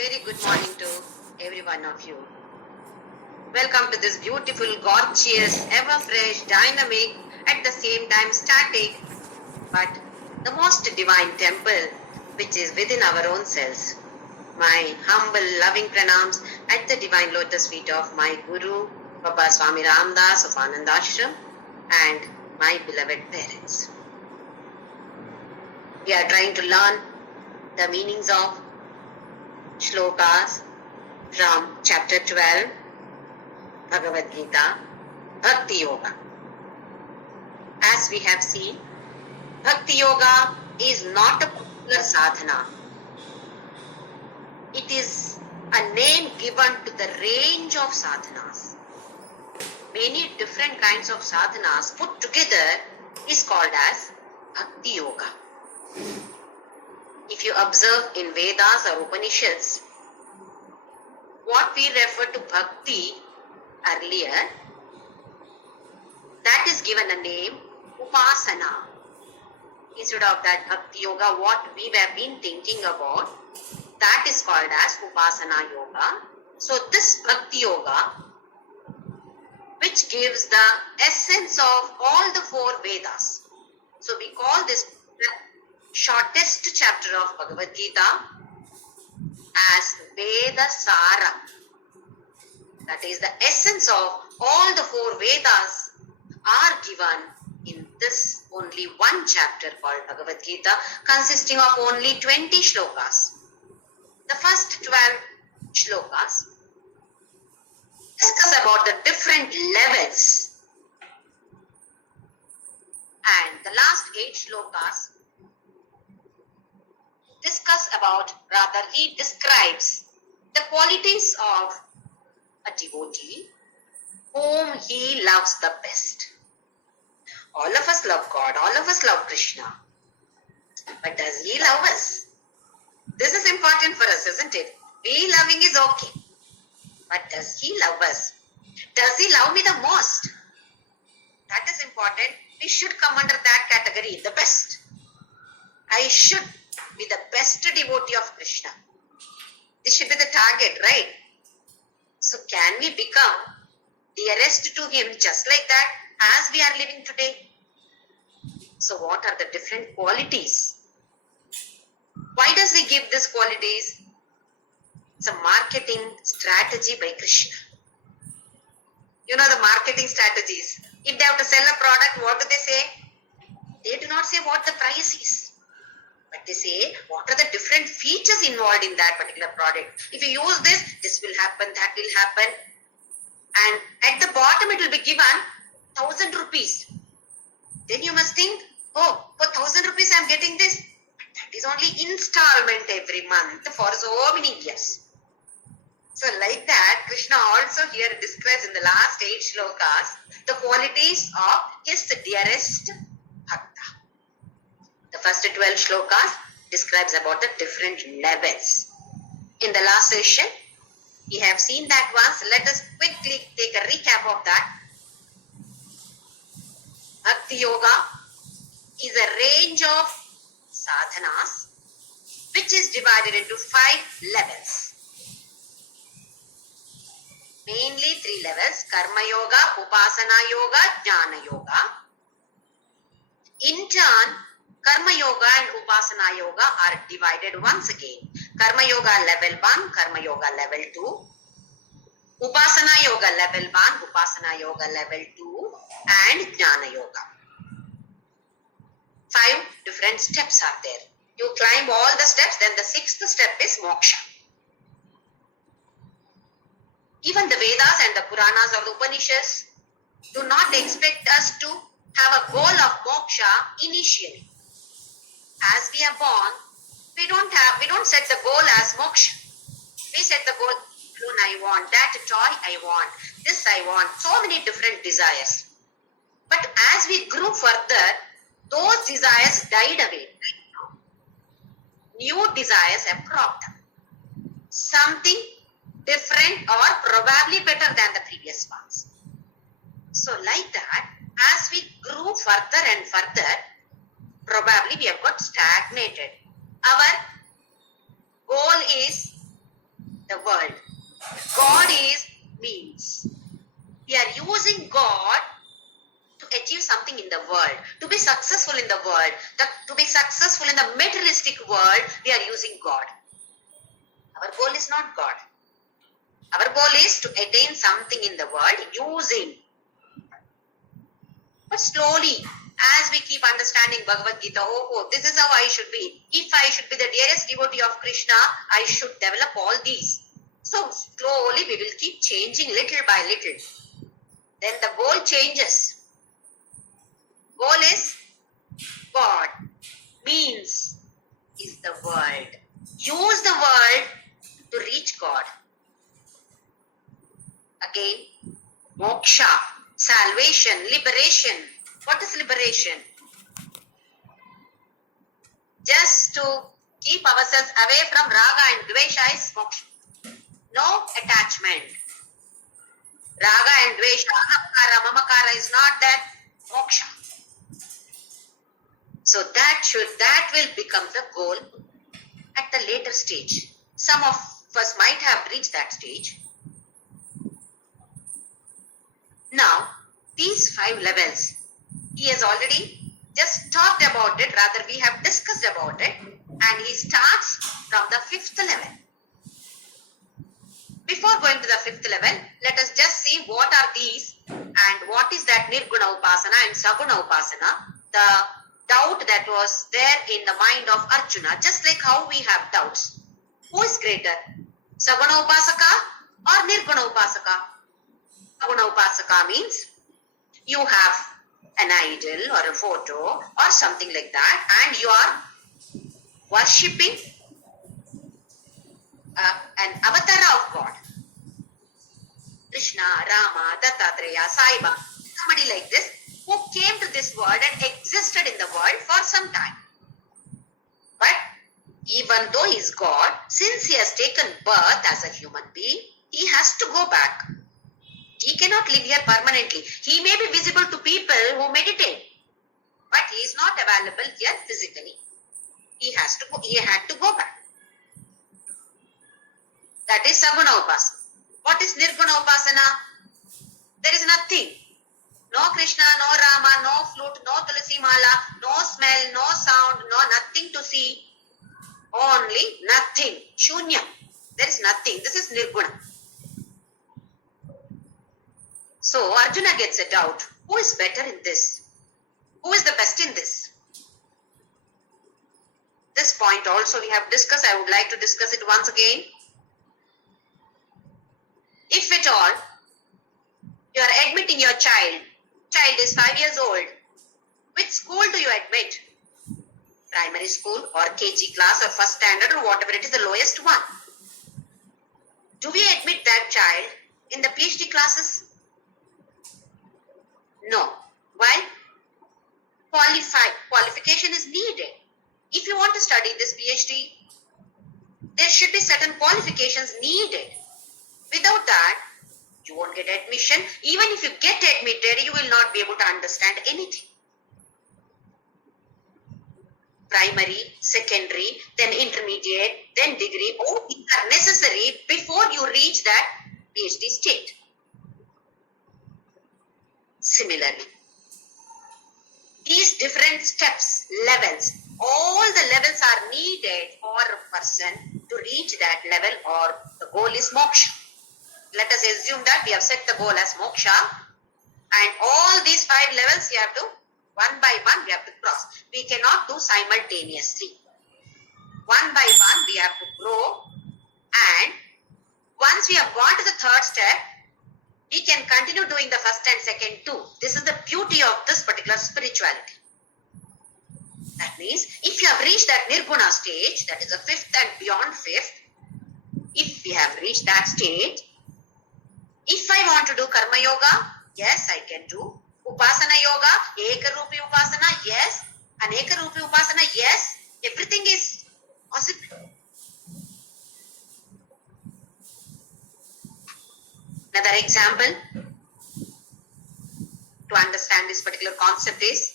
very good morning to every one of you. Welcome to this beautiful, gorgeous, ever-fresh, dynamic, at the same time static, but the most divine temple which is within our own selves. My humble, loving pranams at the divine lotus feet of my Guru, Baba Swami Ramdas of Anandashram, and my beloved parents. We are trying to learn the meanings of Shlokas from chapter 12, Bhagavadgita, Bhakti Yoga. As we have seen, Bhakti Yoga is not a particular sadhana. It is a name given to the range of sadhanas. Many different kinds of sadhanas put together is called as Bhakti Yoga. If you observe in Vedas or Upanishads, what we refer to Bhakti earlier, that is given a name Upasana. Instead of that Bhakti Yoga, what we have been thinking about, that is called as Upasana Yoga. So this Bhakti Yoga, which gives the essence of all the four Vedas. So we call this the shortest chapter of Bhagavad Gita as Veda Sara. That is the essence of all the four Vedas are given in this only one chapter called Bhagavad Gita, consisting of only 20 shlokas. The first 12 shlokas discuss about the different levels, and the last 8 shlokas he describes the qualities of a devotee whom he loves the best. All of us love God, all of us love Krishna. But does he love us? This is important for us, isn't it? We loving is okay. But does he love us? Does he love me the most? That is important. We should come under that category, the best. I should be the best devotee of Krishna. This should be the target, right? So can we become dearest to him just like that as we are living today? So what are the different qualities? Why does he give these qualities? It's a marketing strategy by Krishna. You know the marketing strategies. If they have to sell a product, what do they say? They do not say what the price is. But they say, what are the different features involved in that particular product? If you use this, this will happen, that will happen. And at the bottom, it will be given 1,000 rupees. Then you must think, oh, for 1,000 rupees, I am getting this. But that is only installment every month for so many years. So like that, Krishna also here describes in the last 8 shlokas the qualities of his dearest bhakta. The first 12 shlokas describes about the different levels. In the last session, we have seen that once. Let us quickly take a recap of that. Bhakti Yoga is a range of sadhanas which is divided into 5 levels. Mainly 3 levels: Karma Yoga, Upasana Yoga, Jnana Yoga. In turn, Karma Yoga and Upasana Yoga are divided once again. Karma Yoga level 1, Karma Yoga level 2, Upasana Yoga level 1, Upasana Yoga level 2, and Jnana Yoga. 5 different steps are there. You climb all the steps, then the 6th step is Moksha. Even the Vedas and the Puranas or the Upanishads do not expect us to have a goal of Moksha initially. As we are born, we don't set the goal as moksha. We set the goal, I want, that toy I want, this I want, so many different desires. But as we grew further, those desires died away. New desires have cropped up. Something different or probably better than the previous ones. So like that, as we grew further and further, probably we have got stagnated. Our goal is the world. God is means. We are using God to achieve something in the world, to be successful in the world, to be successful in the materialistic world, we are using God. Our goal is not God. Our goal is to attain something in the world using. But slowly, as we keep understanding Bhagavadgita, this is how I should be. If I should be the dearest devotee of Krishna, I should develop all these. So slowly we will keep changing little by little. Then the goal changes. Goal is God. Means is the world. Use the world to reach God. Again, moksha, salvation, liberation. What is liberation? Just to keep ourselves away from raga and dvesha is moksha. No attachment. Raga and dvesha, ahankara, mamakara is not that moksha. So that will become the goal at the later stage. Some of us might have reached that stage. Now, these 5 levels, he has already just talked about it, rather we have discussed about it, and he starts from the 5th level. Before going to the 5th level, let us just see what are these and what is that Nirguna Upasana and Saguna Upasana, the doubt that was there in the mind of Arjuna, just like how we have doubts. Who is greater, Saguna Upasaka or Nirguna Upasaka? Saguna Upasaka means you have an idol or a photo or something like that and you are worshipping an avatar of God. Krishna, Rama, Dattatreya, Sai Baba, somebody like this who came to this world and existed in the world for some time. But even though he is God, since he has taken birth as a human being, he has to go back. He cannot live here permanently. He may be visible to people who meditate, but he is not available here physically. He had to go back. That is Saguna Upasana. What is Nirguna Upasana? There is nothing. No Krishna, no Rama, no flute, no Tulasi Mala, no smell, no sound, no nothing to see. Only nothing. Shunya. There is nothing. This is Nirguna. So Arjuna gets a doubt. Who is better in this? Who is the best in this? This point also we have discussed. I would like to discuss it once again. If at all, you are admitting your child is 5 years old, which school do you admit? Primary school or KG class or first standard or whatever it is, the lowest one. Do we admit that child in the PhD classes? No. Why? Qualification is needed. If you want to study this PhD, there should be certain qualifications needed. Without that, you won't get admission. Even if you get admitted, you will not be able to understand anything. Primary, secondary, then intermediate, then degree, all these are necessary before you reach that PhD state. Similarly, these different steps, levels, all the levels are needed for a person to reach that level, or the goal is moksha. Let us assume that we have set the goal as moksha, and all these 5 levels we have to, one by one, we have to cross. We cannot do simultaneously. One by one, we have to grow, and once we have gone to the 3rd step, we can continue doing the first and second too. This is the beauty of this particular spirituality. That means, if you have reached that Nirguna stage, that is the 5th and beyond 5th, if we have reached that stage, if I want to do Karma Yoga, yes, I can do. Upasana Yoga, Ekarupi Upasana, yes. Anekarupi Upasana, yes. Everything is possible. Another example to understand this particular concept is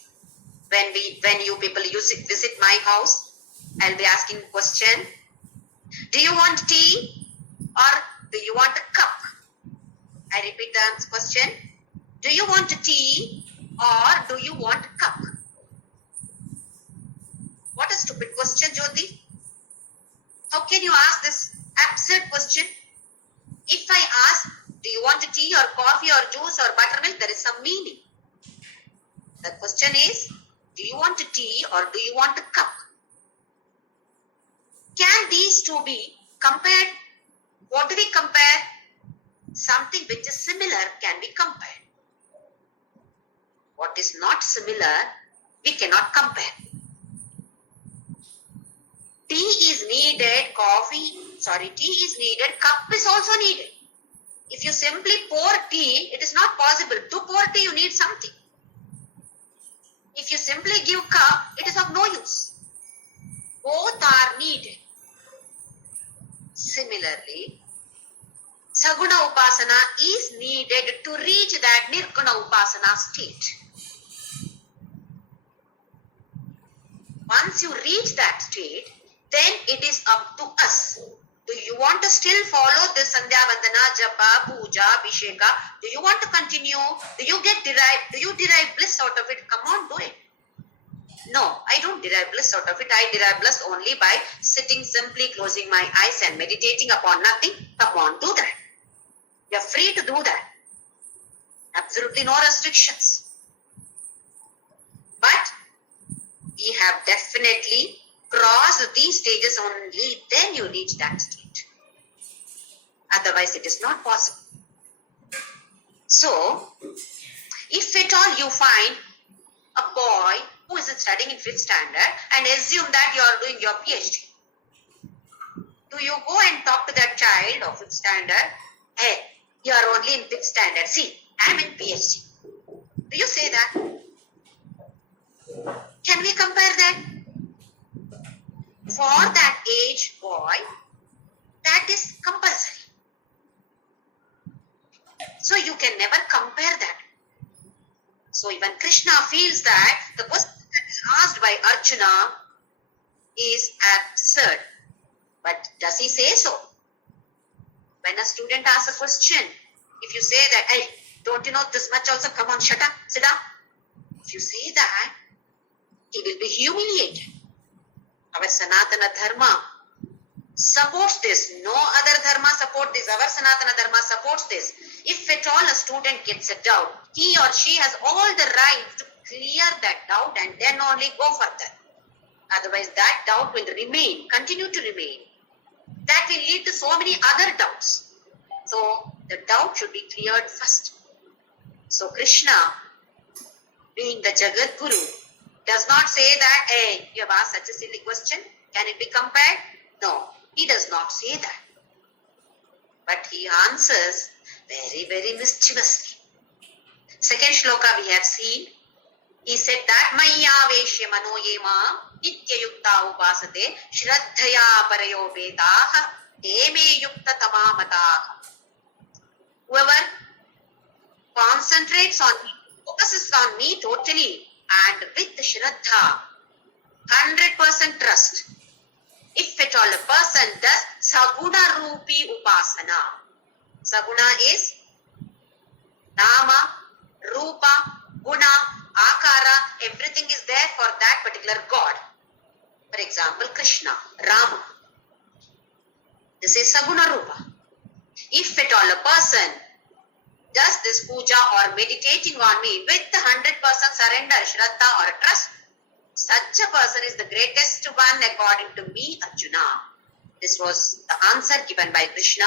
when you people visit my house, I'll be asking a question. Do you want tea or question. Do you want tea or do you want cup? What a stupid question, Jyoti. How can you ask this absurd question? If I ask, do you want tea or coffee or juice or buttermilk, there is some meaning. The question is, do you want tea or do you want a cup? Can these two be compared? What do we compare? Something which is similar can be compared. What is not similar, we cannot compare. Tea is needed, tea is needed, cup is also needed. If you simply pour tea, it is not possible. To pour tea, you need something. If you simply give cup, it is of no use. Both are needed. Similarly, Saguna Upasana is needed to reach that Nirguna Upasana state. Once you reach that state, then it is up to us. Do you want to still follow this Sandhya Vandana, Japa, Puja, Abhisheka? Do you want to continue? Do you derive bliss out of it? Come on, do it. No, I don't derive bliss out of it. I derive bliss only by sitting simply, closing my eyes and meditating upon nothing. Come on, do that. You are free to do that. Absolutely no restrictions. But we have definitely crossed these stages only, then you reach that state. Otherwise, it is not possible. So, if at all you find a boy who is studying in 5th standard and assume that you are doing your PhD, do you go and talk to that child of 5th standard? Hey, you are only in 5th standard. See, I am in PhD. Do you say that? Can we compare that? For that age boy, that is compulsory. So you can never compare that. So even Krishna feels that the question that is asked by Arjuna is absurd. But does he say so? When a student asks a question, if you say that, hey, don't you know this much also? Come on, shut up, sit down. If you say that, he will be humiliated. Our Sanatana Dharma supports this. No other Dharma supports this. Our Sanatana Dharma supports this. If at all a student gets a doubt, he or she has all the right to clear that doubt and then only go further. Otherwise, that doubt will remain, continue to remain. That will lead to so many other doubts. So, the doubt should be cleared first. So, Krishna, being the Jagat Guru, does not say that, hey, you have asked such a silly question. Can it be compared? No, he does not say that. But he answers very, very mischievously. Second shloka we have seen. He said that Maya Veshya Manoyema Nityayukta Upasate Shraddhaya Parayo Vedaha Eme Yukta Tamamataha. Whoever concentrates on me, focuses on me totally and with Shraddha, 100% trust. If at all a person does Saguna Rupi Upasana. Saguna is Nama, Rupa, Guna, Akara, everything is there for that particular God. For example, Krishna, Rama. This is Saguna Rupa. If at all a person does this puja or meditating on me with 100% surrender, Shraddha or trust, such a person is the greatest one according to me, Arjuna. This was the answer given by Krishna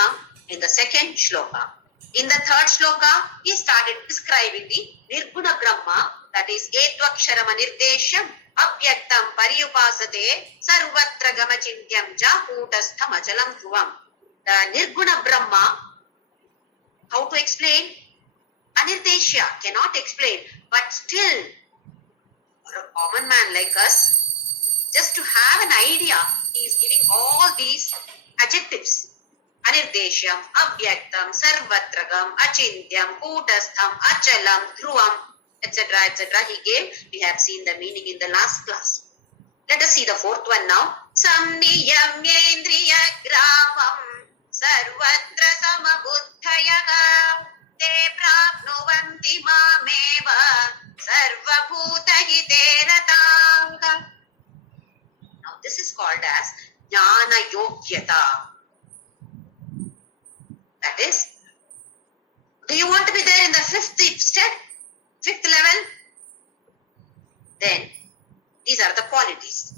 in the second shloka. In the third shloka, he started describing the Nirguna Brahma, that is Etvaksharama Nirdesham Abhyaktam Pariyupasate Sarvatra Gamachintyam Ja Kutastham Achalam Dhruvam. The Nirguna Brahma, how to explain? Anirdeshya, cannot explain, but still, for a common man like us, just to have an idea, he is giving all these adjectives. Anirdeshyam, Avyaktam, Sarvatragam, Achintyam, Kutastham, Achalam, Dhruvam, etc., etc. He gave. We have seen the meaning in the last class. Let us see the fourth one now. Samniyamyendriya gramam sarvatra samabuddhayaha te prapnuvanti mameva sarvabhutahite ratanga. Now this is called as jnana yogyata. That is, do you want to be there in the fifth step, fifth level? Then these are the qualities.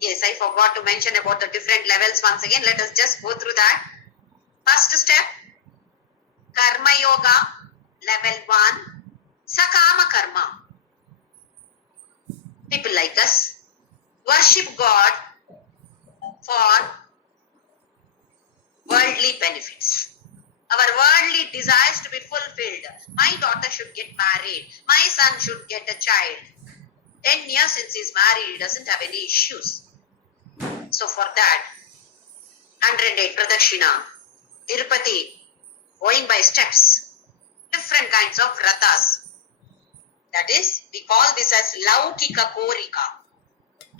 Yes, I forgot to mention about the different levels once again. Let us just go through that. First step, Karma Yoga, level 1, Sakama Karma. People like us worship God for worldly benefits. Our worldly desires to be fulfilled. My daughter should get married. My son should get a child. 10 years since he's married, he doesn't have any issues. So for that, 108 Pradakshina, Tirupati, going by steps, different kinds of rathas. That is, we call this as Laukika Korika,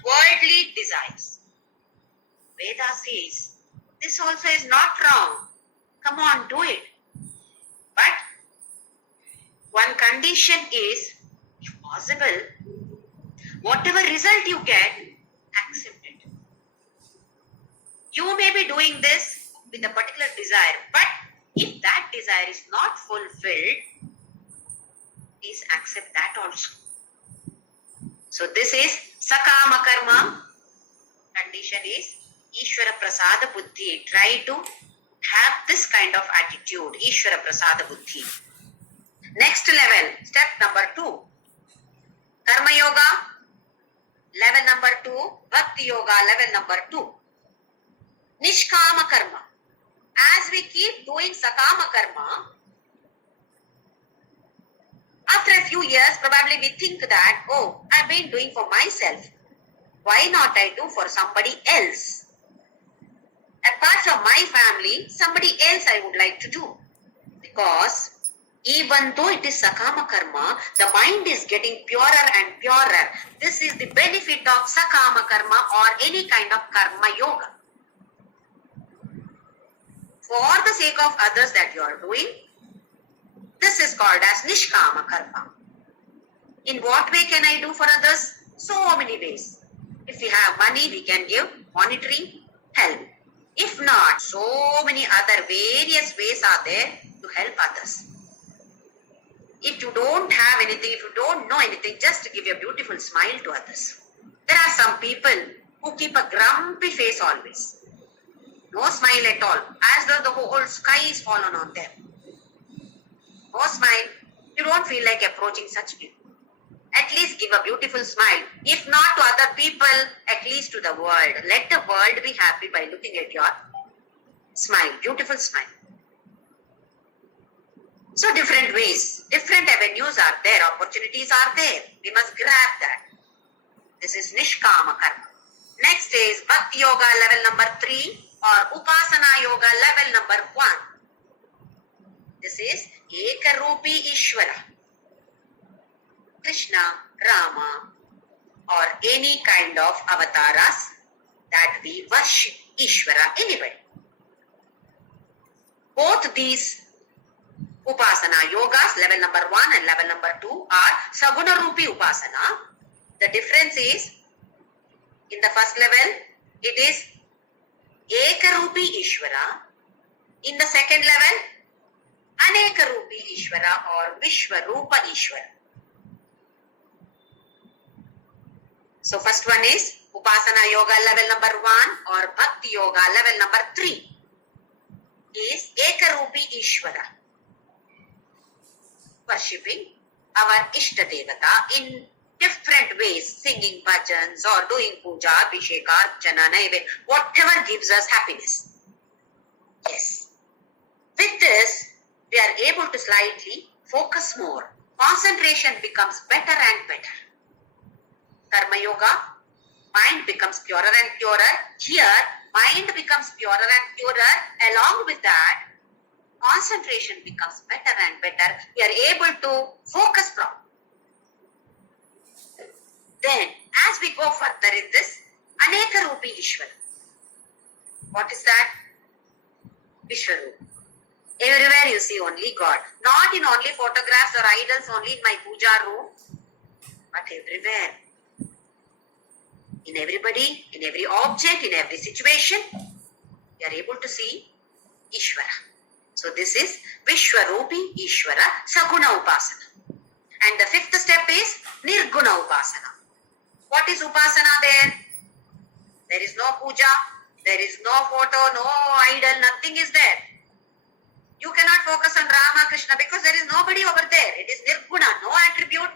worldly desires. Veda says, this also is not wrong. Come on, do it. But one condition is, if possible, whatever result you get, accept it. You may be doing this with a particular desire, but if that desire is not fulfilled, please accept that also. So this is Sakama Karma. Condition is Ishvara Prasada Buddhi. Try to have this kind of attitude, Ishvara Prasada Buddhi. Next level, step number 2. Karma Yoga, level number 2. Bhakti Yoga, level number 2. Nishkama Karma. As we keep doing Sakama Karma, after a few years, probably we think that, oh, I've been doing for myself. Why not I do for somebody else? Apart from my family, somebody else I would like to do. Because even though it is Sakama Karma, the mind is getting purer and purer. This is the benefit of Sakama Karma or any kind of Karma Yoga. For the sake of others that you are doing, this is called as Nishkama Karma. In what way can I do for others? So many ways. If we have money, we can give monetary help. If not, so many other various ways are there to help others. If you don't have anything, if you don't know anything, just give a beautiful smile to others. There are some people who keep a grumpy face always. No smile at all, as though the whole sky is fallen on them. No smile. You don't feel like approaching such people. At least give a beautiful smile. If not to other people, at least to the world. Let the world be happy by looking at your smile. Beautiful smile. So different ways, different avenues are there. Opportunities are there. We must grab that. This is Nishkama Karma. Next is Bhakti Yoga level number 3 or Upasana Yoga level number 1. This is Ekarupi Ishvara. Krishna, Rama, or any kind of avatars that we worship, Ishvara, anybody. Both these Upasana Yogas, level number 1 and level number 2 are Saguna Rupi Upasana. The difference is, in the first level, it is Ekarupi Ishvara. In the second level, Anekarupi Ishvara or Vishwarupa Ishvara. So first one is Upasana Yoga level number 1 or Bhakti Yoga level number 3 is Ekarupi Ishvara. Worshipping our Ishta Devata in different ways, singing bhajans or doing puja, abhisheka, archana, naivedya, whatever gives us happiness. Yes. With this, we are able to slightly focus more. Concentration becomes better and better. Karma Yoga, mind becomes purer and purer. Here, mind becomes purer and purer. Along with that, concentration becomes better and better. We are able to focus properly. Then, as we go further in this, Anekarupi Ishvara. What is that? Vishwarupa. Everywhere you see only God. Not in only photographs or idols, only in my puja room, but everywhere. In everybody, in every object, in every situation, we are able to see Ishvara. So this is Vishwarupi Ishvara Saguna Upasana. And the fifth step is Nirguna Upasana. What is Upasana there? There is no puja, there is no photo, no idol, nothing is there. You cannot focus on Rama, Krishna because there is nobody over there. It is Nirguna, no attribute,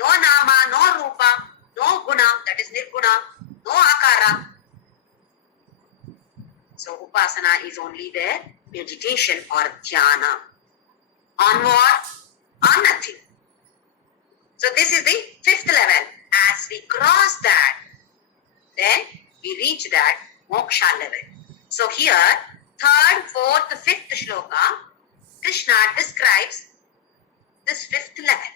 no Nama, no Rupa, no Guna, that is Nirguna, no Akara. So Upasana is only there, meditation or dhyana. On what? On nothing. So this is the fifth level. As we cross that, then we reach that moksha level. So here, third, fourth, fifth shloka, Krishna describes this fifth level.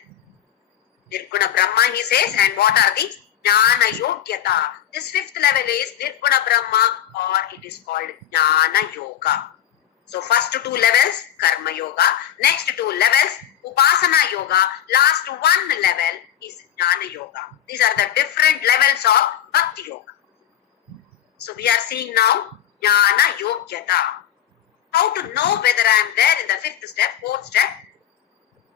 Nirguna Brahma, he says, and what are the Jnana Yogyata? This fifth level is Nirguna Brahma, or it is called Jnana Yoga. So first two levels, Karma Yoga. Next two levels, Upasana Yoga. Last one level is Jnana Yoga. These are the different levels of Bhakti Yoga. So we are seeing now Jnana Yogyata. How to know whether I am there in the fifth step, fourth step?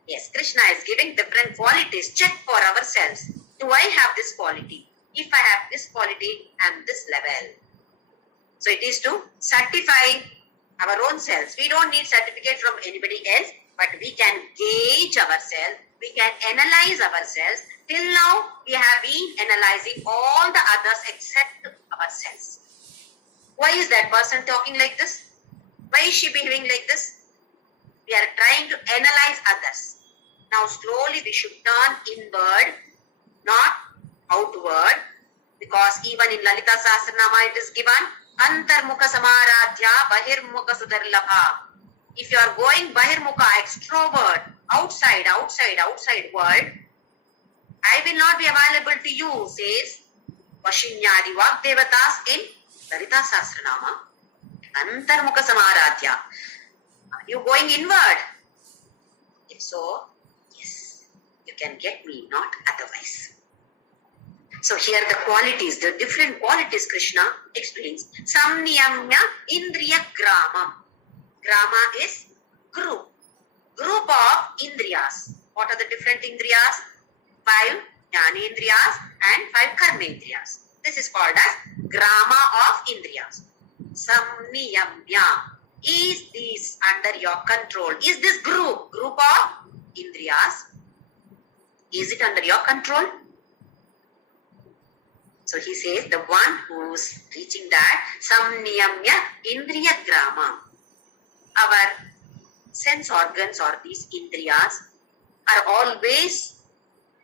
Yes, Krishna is giving different qualities. Check for ourselves. Do I have this quality? If I have this quality, I am this level. So it is to certify our own selves. We don't need certificate from anybody else, but we can gauge ourselves. We can analyze ourselves. Till now, we have been analyzing all the others except ourselves. Why is that person talking like this? Why is she behaving like this? We are trying to analyze others. Now slowly we should turn inward, not outward, because even in Lalita Sahasranama it is given, Antarmukha Samaradhya Bahirmukha Sudarlabha. If you are going Bahirmukha, extrovert, outside world, I will not be available to you, says Vashinyadi Vagdevatas in Lalita Sahasranama. Antarmukha Samaradhya. Are you going inward? If so, yes, you can get me, not otherwise. So here the qualities, the different qualities Krishna explains. Samniyamya Indriya Grama. Grama is group of Indriyas. What are the different Indriyas? 5 Jnanendriyas and 5 Karmendriyas. This is called as Grama of Indriyas. Samniyamya. Is this under your control? Is this group of Indriyas? Is it under your control? So he says the one who's reaching that Samniyamya Indriya Grama. Our sense organs or these Indriyas are always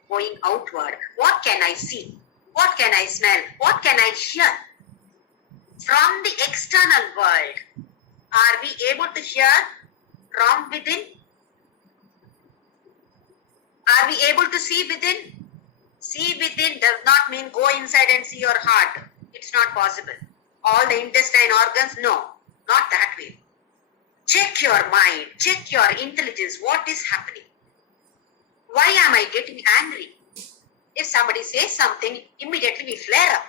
going outward. What can I see? What can I smell? What can I hear? From the external world, are we able to hear from within? Are we able to see within? See within does not mean go inside and see your heart. It's not possible. All the intestine organs, no, not that way. Check your mind, check your intelligence. What is happening? Why am I getting angry? If somebody says something, immediately we flare up.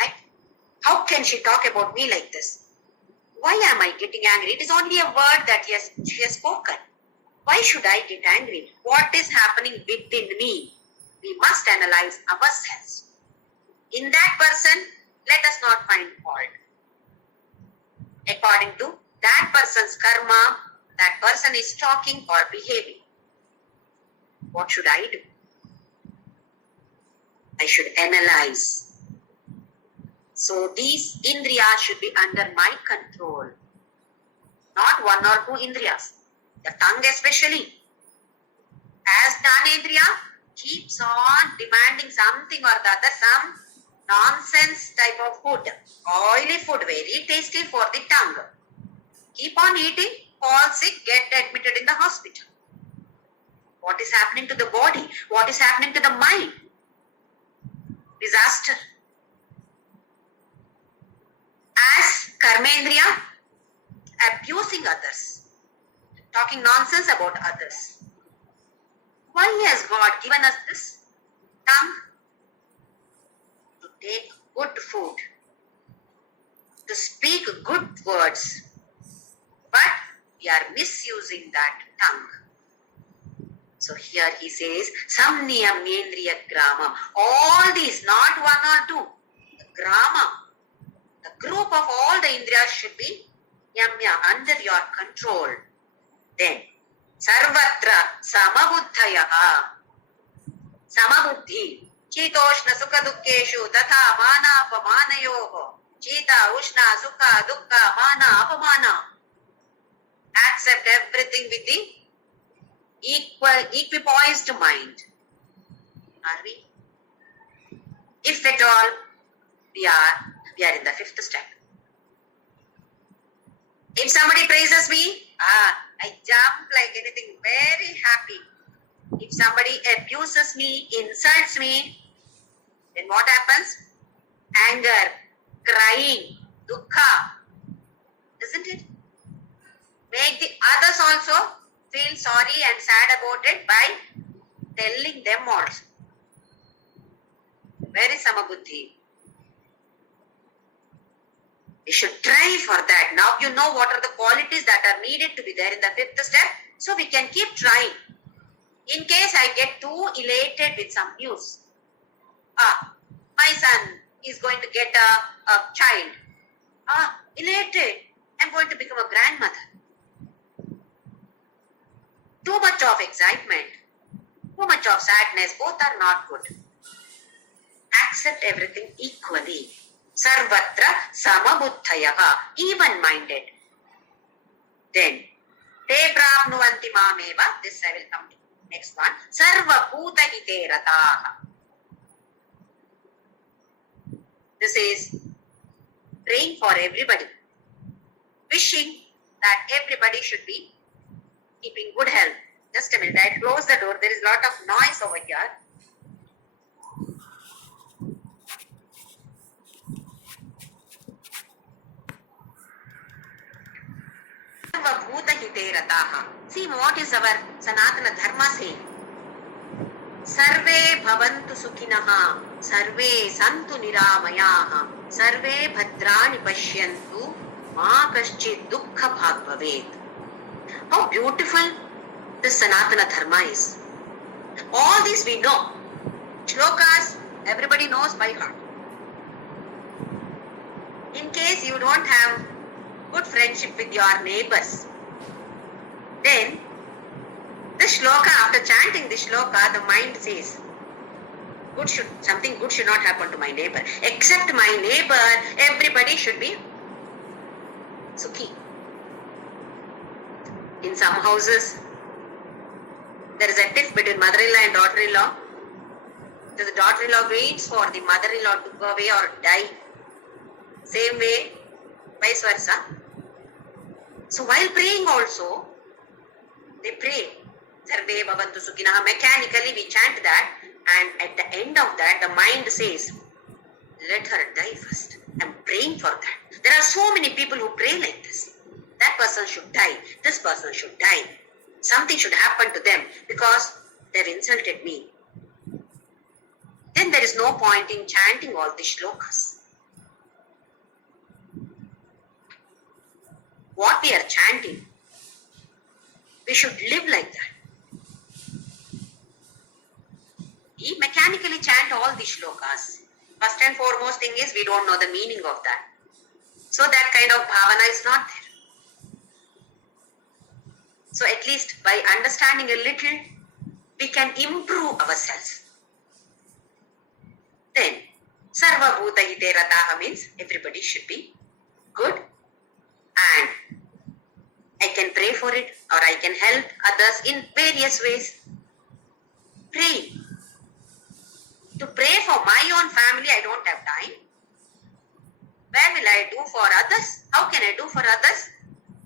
Right? How can she talk about me like this? Why am I getting angry? It is only a word that she has spoken. Why should I get angry? What is happening within me? We must analyze ourselves. In that person, let us not find fault. According to that person's karma, that person is talking or behaving. What should I do? I should analyze. So these indriyas should be under my control. Not one or two indriyas. The tongue especially. As Jnanendriya keeps on demanding something or the other, some nonsense type of food, oily food, very tasty for the tongue. Keep on eating, fall sick, get admitted in the hospital. What is happening to the body? What is happening to the mind? Disaster. As Karmendriya, abusing others. talking nonsense about others. Why has God given us this tongue? To take good food, to speak good words, but we are misusing that tongue. So here he says, Samniyam Mendriya Grama. All these, not one or two, the grama, the group of all the Indriyas should be Yamya, under your control. Then, Sarvatra Samabuddhayaha. Samabuddhi. Chitoshna Sukha Dukkeshu Tatha Mana Apamanayoho. Chita Ushna Sukha Dukkha Mana Apamana. Accept everything with the equipoised mind. Are we? If at all we are in the fifth step. If somebody praises me, I jump like anything, very happy. If somebody abuses me, insults me, then what happens? Anger, crying, dukkha, isn't it? Make the others also feel sorry and sad about it by telling them also. Where is Samabuddhi? We should try for that. Now you know what are the qualities that are needed to be there in the fifth step. So we can keep trying. In case I get too elated with some news. My son is going to get a child. Elated. I'm going to become a grandmother. Too much of excitement, too much of sadness, both are not good. Accept everything equally. Sarvatra samabuddhayaha, even-minded. Then, te prapnuvanti mameva, this I will come to. Next one, sarva bhuta hite rataha. This is praying for everybody, wishing that everybody should be keeping good health. Just a minute, I close the door. There is a lot of noise over here. See what is our Sanatana Dharma saying. Sarve bhavantu sukhinaha, sarve santu niramayaha, sarve bhadrani pashyantu, ma kaschid dukkha bhag bhavet. How beautiful this Sanatana Dharma is. All this we know. Shlokas, everybody knows by heart. In case you don't have good friendship with your neighbors, then the shloka, after chanting the shloka, the mind says, something good should not happen to my neighbor. Except my neighbor, everybody should be sukhi. In some houses, there is a tiff between mother-in-law and daughter-in-law. So the daughter-in-law waits for the mother-in-law to go away or die. Same way, vice versa. So while praying also, they pray. Sarve bhavantu sukhinaha. Mechanically we chant that, and at the end of that, the mind says, let her die first. I'm praying for that. There are so many people who pray like this. That person should die. This person should die. Something should happen to them because they've insulted me. Then there is no point in chanting all the shlokas. What we are chanting, we should live like that. We mechanically chant all the shlokas. First and foremost thing is we don't know the meaning of that. So that kind of bhavana is not there. So at least by understanding a little, we can improve ourselves. Then, sarva bhuta hite rataha means everybody should be good, and I can pray for it, or I can help others in various ways. Pray. To pray for my own family, I don't have time. Where will I do for others? How can I do for others?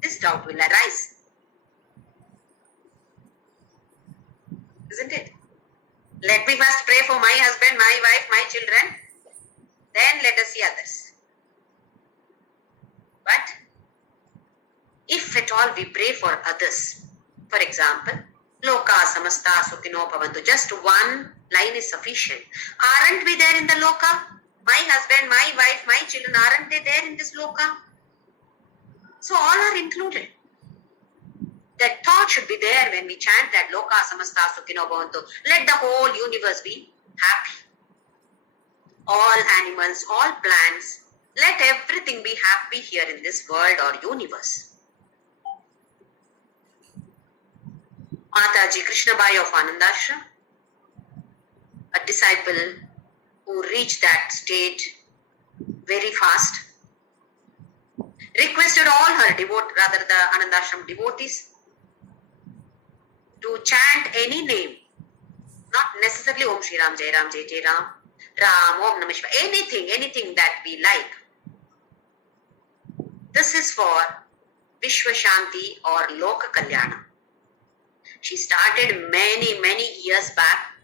This doubt will arise. Isn't it? Let me first pray for my husband, my wife, my children. Then let us see others. But if at all we pray for others, For example, Loka samasta sukhino bhavantu. Just one line is sufficient. Aren't we there in the Loka? My husband, my wife, my children, aren't they there in this Loka? So all are included. That thought should be there when we chant that Loka samasta sukhino bhavantu. Let the whole universe be happy. All animals, all plants, let everything be happy here in this world or universe. Mataji Krishnabai of Anandashram, a disciple who reached that state very fast, requested all her the Anandashram devotees to chant any name, not necessarily Om Shri Ram, Jai Ram, Jai Jai Ram, Ram, Om Namah Shivaya, anything that we like. This is for Vishwa Shanti or Loka Kalyana. She started many years back,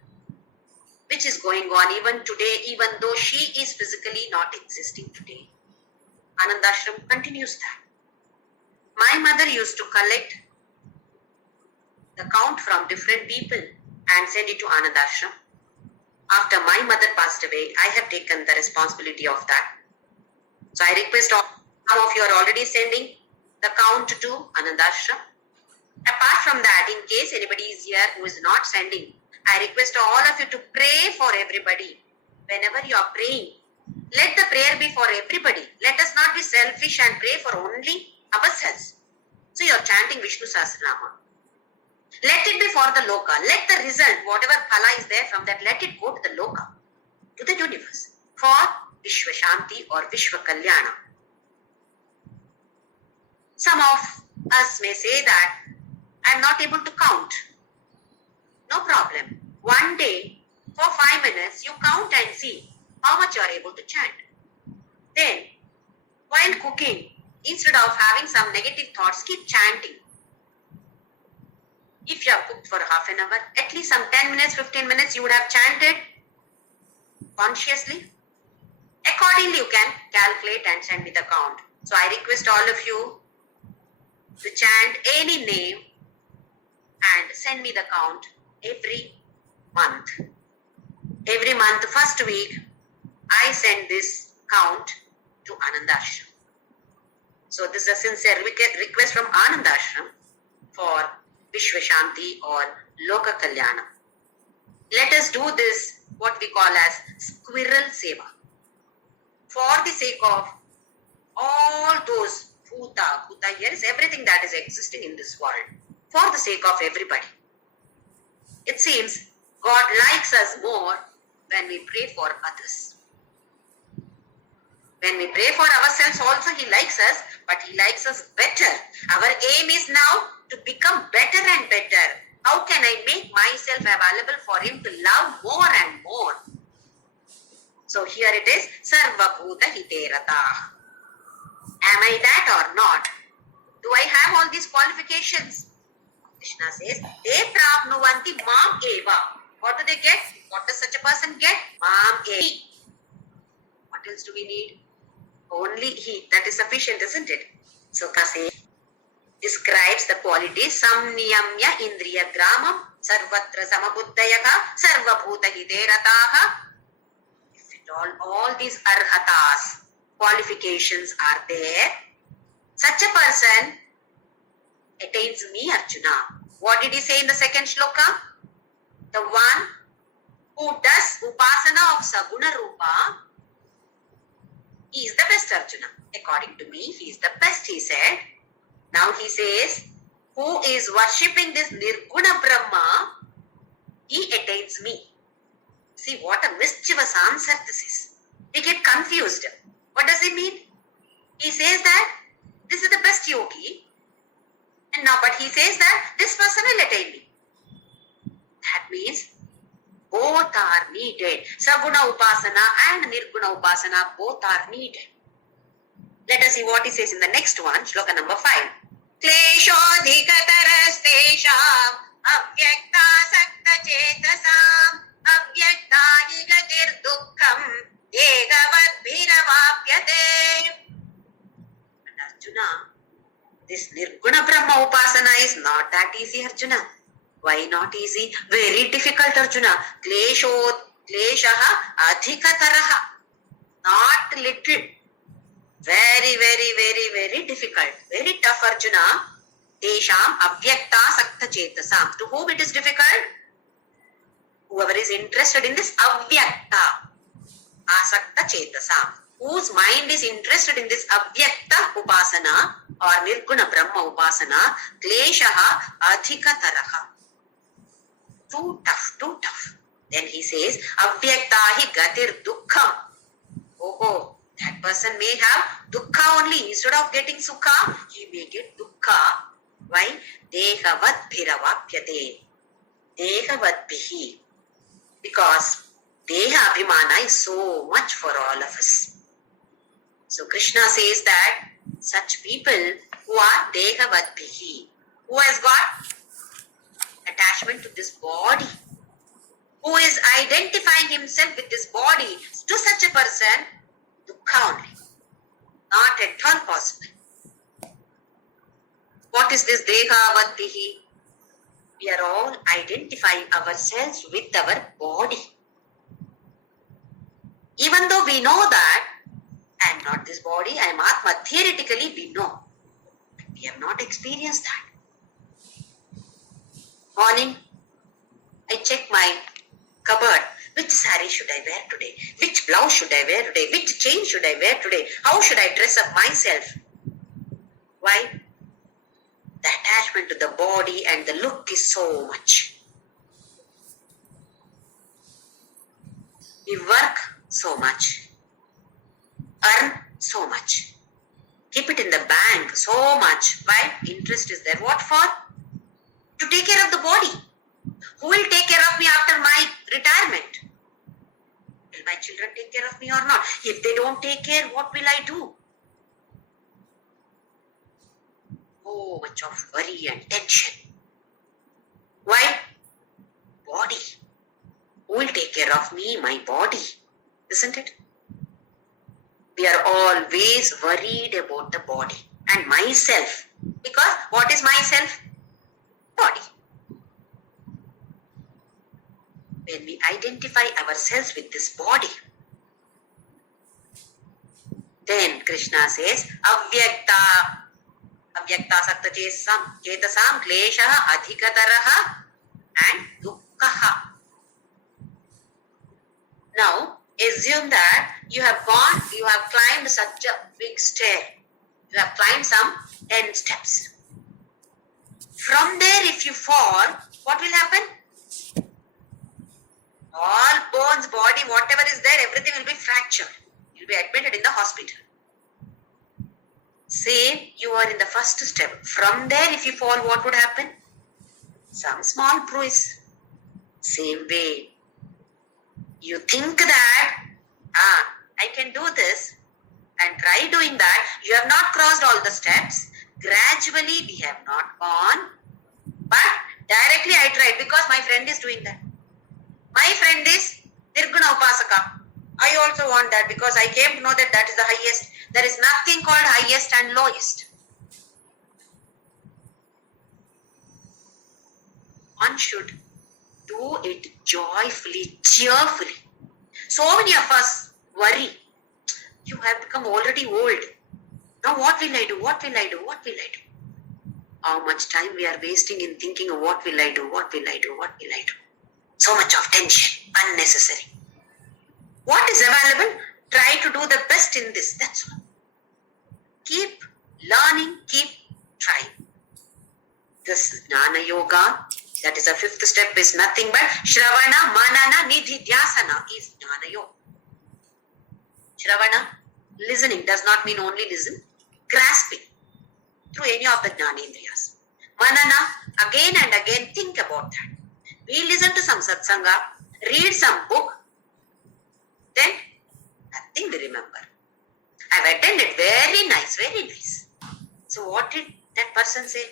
which is going on even today, even though she is physically not existing today. Anandashram continues that. My mother used to collect the count from different people and send it to Anandashram. After my mother passed away, I have taken the responsibility of that. So I request some of you are already sending the count to Anandashram. Apart from that, in case anybody is here who is not sending, I request all of you to pray for everybody. Whenever you are praying, let the prayer be for everybody. Let us not be selfish and pray for only ourselves. So you are chanting Vishnu Sahasranama. Let it be for the Loka. Let the result, whatever phala is there from that, let it go to the Loka, to the universe, for Vishwa Shanti or Vishwa Kalyana. Some of us may say that I am not able to count. No problem. One day, for 5 minutes, you count and see how much you are able to chant. Then, while cooking, instead of having some negative thoughts, keep chanting. If you have cooked for half an hour, at least some 10 minutes, 15 minutes, you would have chanted consciously. Accordingly, you can calculate and send me the count. So I request all of you to chant any name and send me the count every month. Every month, first week, I send this count to Anandashram. So this is a sincere request from Anandashram for Vishwa Shanti or Loka Kalyana. Let us do this, what we call as squirrel seva. For the sake of all those Bhuta here is everything that is existing in this world. For the sake of everybody. It seems God likes us more when we pray for others. When we pray for ourselves also He likes us, but He likes us better. Our aim is now to become better and better. How can I make myself available for Him to love more and more? So here it is, Sarva Bhuta Hiterata. Am I that or not? Do I have all these qualifications? Krishna says, Te prapnuvanti mam eva. What do they get? What does such a person get? Mam eva. What else do we need? Only He. That is sufficient, isn't it? So Kase describes the qualities Samniyamya Indriya Gramam Sarvatra Samabuddhayaka Sarvabhuta Hiterataha. If it all these arhatas, qualifications are there, such a person attains me, Arjuna. What did he say in the second shloka? The one who does upasana of Saguna Rupa, he is the best, Arjuna. According to me, he is the best, he said. Now he says, who is worshipping this Nirguna Brahma, he attains me. See what a mischievous answer this is. We get confused. What does it mean? He says that this is the best yogi, and now, but he says that this person will attain me. That means both are needed. Saguna Upasana and Nirguna Upasana both are needed. Let us see what he says in the next one, shloka number 5. Kleshodhikatarastesham avyakta sakta chetasam avyakta higatir dukkham egavad bhiravapyate. And Arjuna, This Nirguna Brahma Upasana is not that easy, Arjuna. Why not easy? Very difficult, Arjuna. Kleshaha adhikataraha. Not little. Very, very, very, very difficult. Very tough, Arjuna. Tesham avyakta sakta chetasam. To whom it is difficult? Whoever is interested in this avyakta asakta chetasam. Whose mind is interested in this avyakta upasana or nirguna brahma upasana, kleshaha adhikataraha. Too tough, too tough. Then he says, avyakta hi gatir dukkham. Oh, that person may have dukkha only. Instead of getting sukha, he may get dukkha. Why? Dehavat bhiravapyate. Dehavat bihi. Because Deha Abhimana is so much for all of us. So Krishna says that such people who are Dehavat bihi, who has got attachment to this body, who is identifying himself with this body, to such a person, dukkha only. Not at all possible. What is this Dehavat bihi? We are all identifying ourselves with our body. Even though we know that I am not this body, I am Atma, theoretically we know. But we have not experienced that. Morning, I check my cupboard. Which saree should I wear today? Which blouse should I wear today? Which chain should I wear today? How should I dress up myself? Why? The attachment to the body and the look is so much. We work so much, earn so much, keep it in the bank so much. Why? Interest is there. What for? To take care of the body. Who will take care of me after my retirement? Will my children take care of me or not? If they don't take care, what will I do? So much of worry and tension. Why? Body. Who will take care of me? My body. Isn't it? We are always worried about the body and myself. Because what is myself? Body. When we identify ourselves with this body, then Krishna says, avyakta sakta chetasam kleshaha adhikataraha and dukkhaha. Now, assume that you have climbed such a big stair. You have climbed some 10 steps. From there, if you fall, what will happen? All bones, body, whatever is there, everything will be fractured. You will be admitted in the hospital. Say you are in the first step. From there, if you fall, what would happen? Some small bruise. Same way. You think that, I can do this and try doing that. You have not crossed all the steps. Gradually, we have not gone. But directly I tried because my friend is doing that. My friend is Nirguna Upasaka. I also want that because I came to know that that is the highest. There is nothing called highest and lowest. One should do it joyfully, cheerfully. So many of us worry. You have become already old. Now what will I do? What will I do? What will I do? How much time we are wasting in thinking of what will I do? What will I do? What will I do? So much of tension, unnecessary. What is available? Try to do the best in this. That's all. Keep learning, keep trying. This Jnana Yoga, that is the fifth step, is nothing but Shravana, Manana, Nididhyasana is Jnana Yoga. Shravana, listening does not mean only listen. Grasping through any of the Jnanendriyas. Manana, again and again think about that. We listen to some satsanga, read some book, then nothing we remember. I've attended, very nice, very nice. So what did that person say?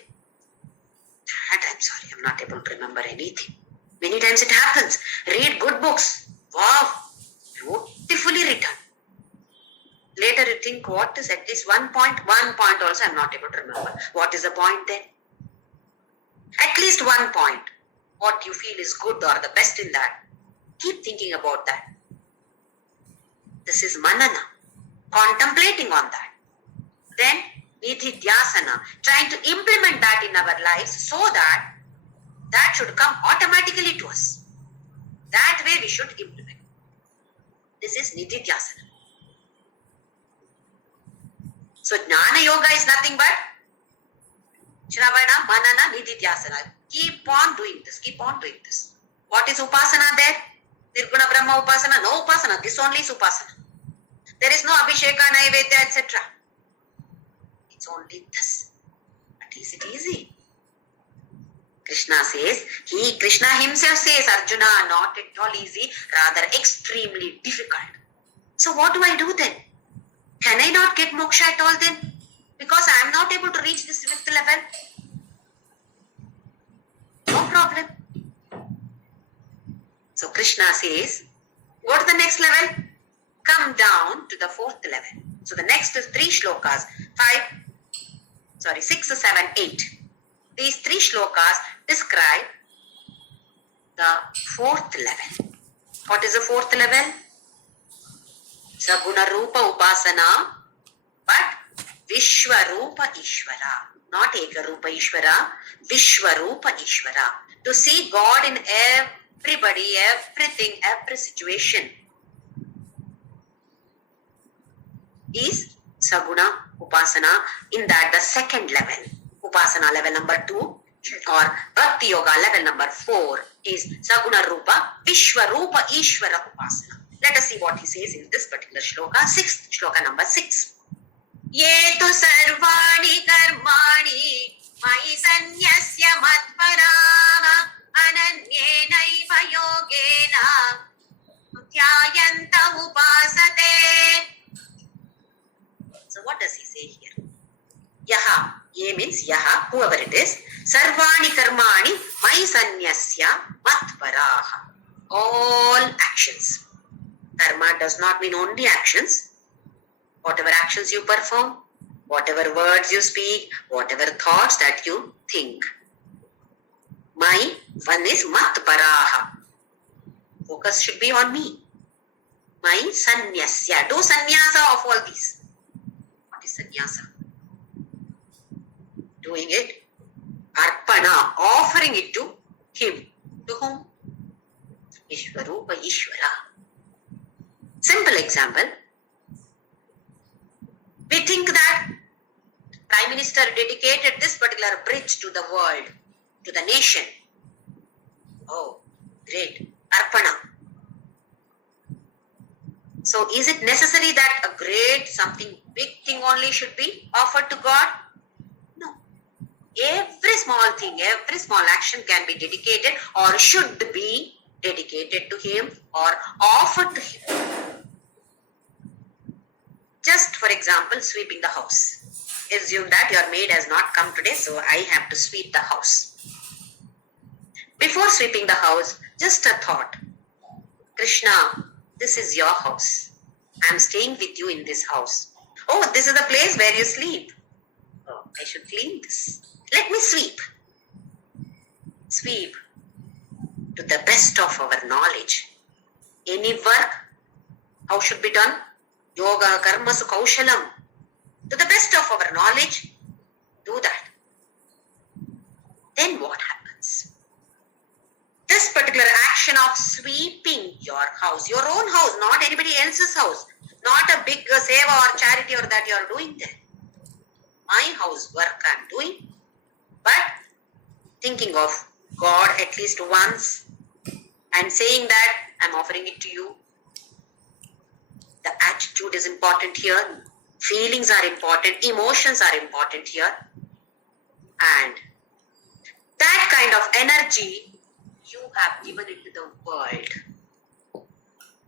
I'm sorry, I'm not able to remember anything. Many times it happens. Read good books. Wow, beautifully written. Later you think, what is at least one point? One point also I am not able to remember. What is the point then? At least one point. What you feel is good or the best in that. Keep thinking about that. This is manana. Contemplating on that. Then nididhyasana. Trying to implement that in our lives so that that should come automatically to us. That way we should implement. This is nididhyasana. So Jnana Yoga is nothing but Shravana, Manana, Nididhyasana. Keep on doing this. Keep on doing this. What is Upasana there? Nirguna Brahma Upasana? No Upasana. This only is Upasana. There is no Abhisheka, Naivedya, etc. It's only this. But is it easy? Krishna says, Krishna himself says, Arjuna, not at all easy, rather extremely difficult. So what do I do then? Can I not get moksha at all then? Because I am not able to reach this fifth level? No problem. So Krishna says, go to the next level. Come down to the fourth level. So the next is 3 shlokas. 6, 7, 8. These 3 shlokas describe the fourth level. What is the fourth level? Saguna Rupa Upasana, but Vishwarupa Ishvara. Not Eka Rupa Ishvara, Vishwarupa Ishvara. To see God in everybody, everything, every situation is Saguna Upasana. In that the second level, Upasana level number 2 or Bhakti Yoga level number 4 is Saguna Rupa Vishwarupa Ishvara Upasana. Let us see what he says in this particular shloka, 6th shloka number 6. Ye tu sarvani karmani mai sanyasya matparaha ananyena yogena dhyayanta upasate. So what does he say here? Yaha, ye means yaha, whoever it is, sarvani karmani mai sanyasya matparaha. All actions. Karma does not mean only actions. Whatever actions you perform, whatever words you speak, whatever thoughts that you think. My one is matparaha. Focus should be on me. My sanyasya. Do sannyasa of all these. What is sannyasa? Doing it. Arpana. Offering it to him. To whom? Ishvarupa Ishvara. Simple example. We think that Prime Minister dedicated this particular bridge to the world, to the nation. Oh, great. Arpana. So is it necessary that a great, something big thing only should be offered to God? No. Every small thing, every small action can be dedicated or should be dedicated to him or offered to him. Just for example, sweeping the house. Assume that your maid has not come today, so I have to sweep the house. Before sweeping the house, just a thought. Krishna, this is your house. I am staying with you in this house. Oh, this is the place where you sleep. Oh, I should clean this. Let me sweep. Sweep to the best of our knowledge. Any work, how should be done? Yoga, karma, kaushalam. To the best of our knowledge, do that. Then what happens? This particular action of sweeping your house, your own house, not anybody else's house, not a big seva or charity or that you are doing there. My house work I am doing, but thinking of God at least once and saying that I am offering it to you. The attitude is important here. Feelings are important. Emotions are important here. And that kind of energy you have given it to the world.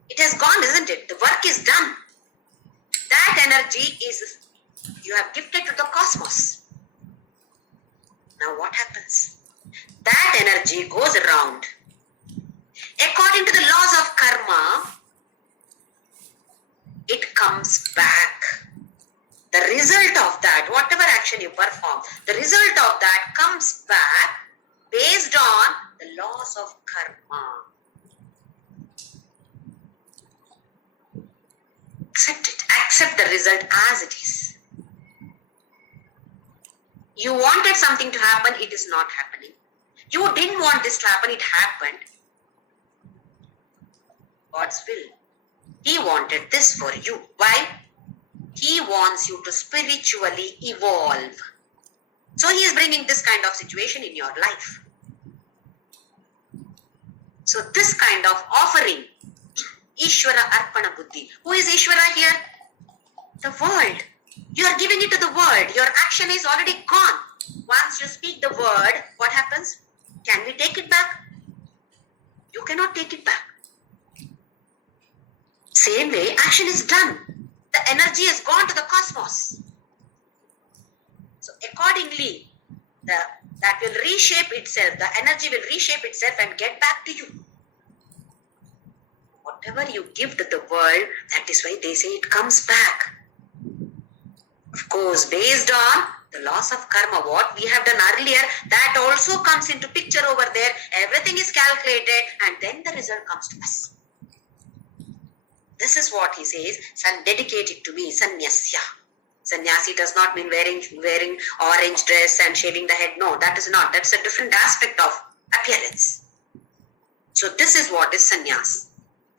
It has gone, isn't it? The work is done. That energy is you have gifted to the cosmos. Now what happens? That energy goes around. According to the laws of karma, it comes back. The result of that, whatever action you perform, the result of that comes back based on the laws of karma. Accept it. Accept the result as it is. You wanted something to happen, it is not happening. You didn't want this to happen, it happened. God's will. He wanted this for you. Why? He wants you to spiritually evolve. So he is bringing this kind of situation in your life. So this kind of offering, Ishvara Arpana Buddhi. Who is Ishvara here? The world. You are giving it to the world. Your action is already gone. Once you speak the word, what happens? Can we take it back? You cannot take it back. Same way, action is done. The energy has gone to the cosmos. So accordingly, that will reshape itself. The energy will reshape itself and get back to you. Whatever you give to the world, that is why they say it comes back. Of course, based on the laws of karma, what we have done earlier, that also comes into picture over there. Everything is calculated and then the result comes to us. This is what he says, dedicate it to me, sannyasya. Sannyasi does not mean wearing orange dress and shaving the head. No, that is not. That's a different aspect of appearance. So this is what is sannyas.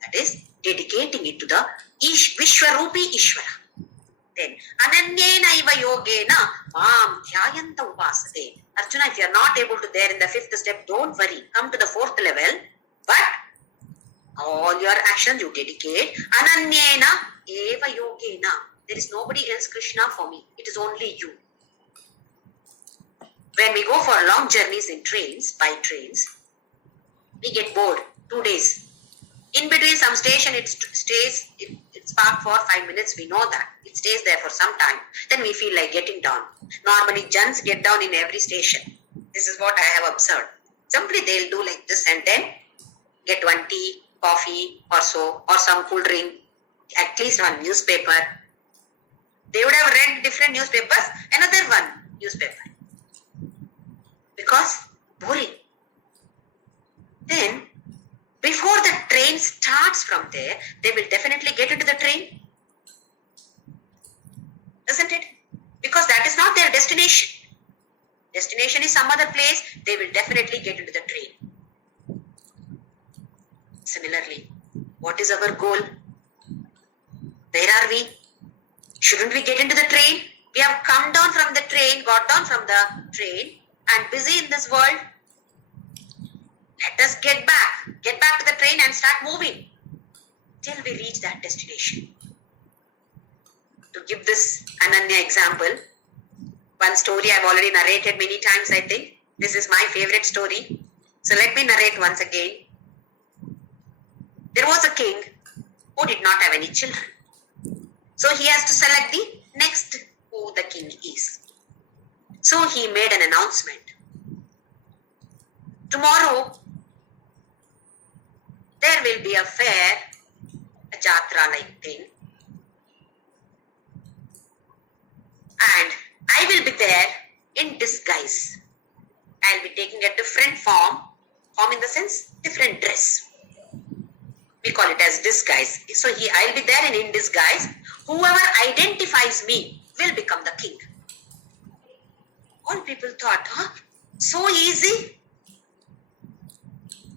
That is dedicating it to the Vishwarupi Ishvara. Then, ananyena iva yogena mam dhyayanta upasate. Arjuna, if you are not able to there in the 5th step, don't worry. Come to the 4th level. But all your actions you dedicate. Ananyena eva yogena. There is nobody else, Krishna, for me. It is only you. When we go for long journeys in trains, by trains, we get bored. 2 days. In between some station, it's parked for 5 minutes. We know that. It stays there for some time. Then we feel like getting down. Normally, gents get down in every station. This is what I have observed. Simply they'll do like this and then get one tea, coffee or so, or some cool drink, at least one newspaper. They would have read different newspapers, another one newspaper. Because boring. Then, before the train starts from there, they will definitely get into the train. Isn't it? Because that is not their destination. Destination is some other place, they will definitely get into the train. Similarly, what is our goal? Where are we? Shouldn't we get into the train? We have come down from the train, got down from the train and busy in this world. Let us get back to the train and start moving till we reach that destination. To give this Ananya example, one story I've already narrated many times, I think. This is my favorite story. So let me narrate once again. There was a king who did not have any children. So he has to select the next who the king is. So he made an announcement. Tomorrow, there will be a fair, a jatra-like thing. And I will be there in disguise. I'll be taking a different form in the sense, different dress. We call it as disguise. So I'll be there in disguise. Whoever identifies me will become the king. All people thought, so easy.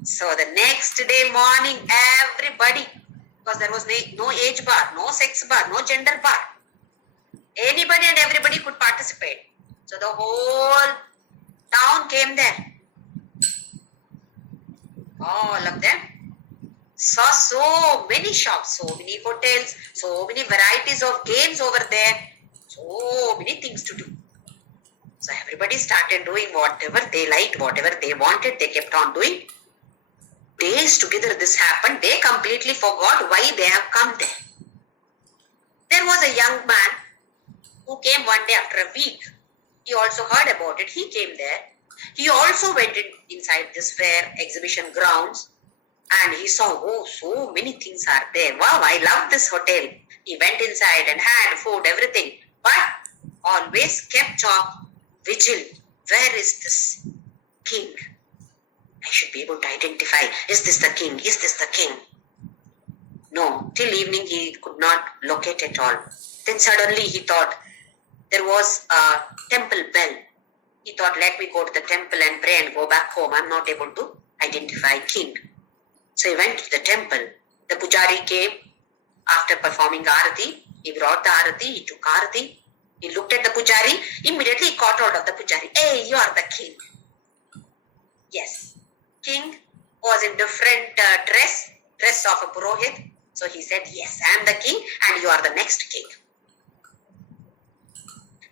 So the next day morning, everybody, because there was no age bar, no sex bar, no gender bar. Anybody and everybody could participate. So the whole town came there. All of them saw so many shops, so many hotels, so many varieties of games over there, so many things to do. So everybody started doing whatever they liked, whatever they wanted, they kept on doing. Days together this happened, they completely forgot why they have come there. There was a young man who came one day after a week. He also heard about it, he came there. He also went inside this fair exhibition grounds and he saw, so many things are there. Wow, I love this hotel. He went inside and had food, everything, but always kept up vigil. Where is this king? I should be able to identify, is this the king? Is this the king? No, till evening he could not locate at all. Then suddenly he thought there was a temple bell. He thought, let me go to the temple and pray and go back home. I'm not able to identify king. So he went to the temple. The pujari came after performing arati. He brought the arati, he took arati. He looked at the pujari. Immediately he caught hold of the pujari. Hey, you are the king. Yes. King was in different dress of a purohit. So he said, yes, I am the king and you are the next king.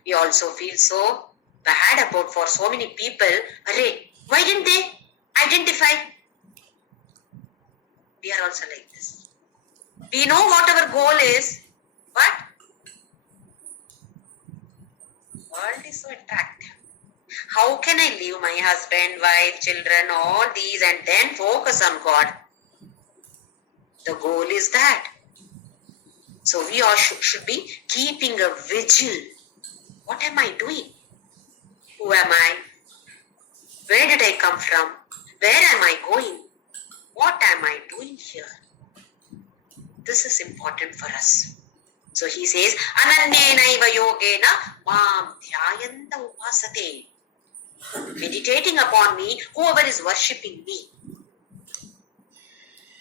We also feel so bad about for so many people. Array, why didn't they identify? We are also like this. We know what our goal is, but world is so attractive. How can I leave my husband, wife, children, all these and then focus on God? The goal is that. So we all should be keeping a vigil. What am I doing? Who am I? Where did I come from? Where am I going? What am I doing here? This is important for us. So he says, Ananyenaiva yogena mam dhyayanta upasate. Meditating upon me, whoever is worshipping me.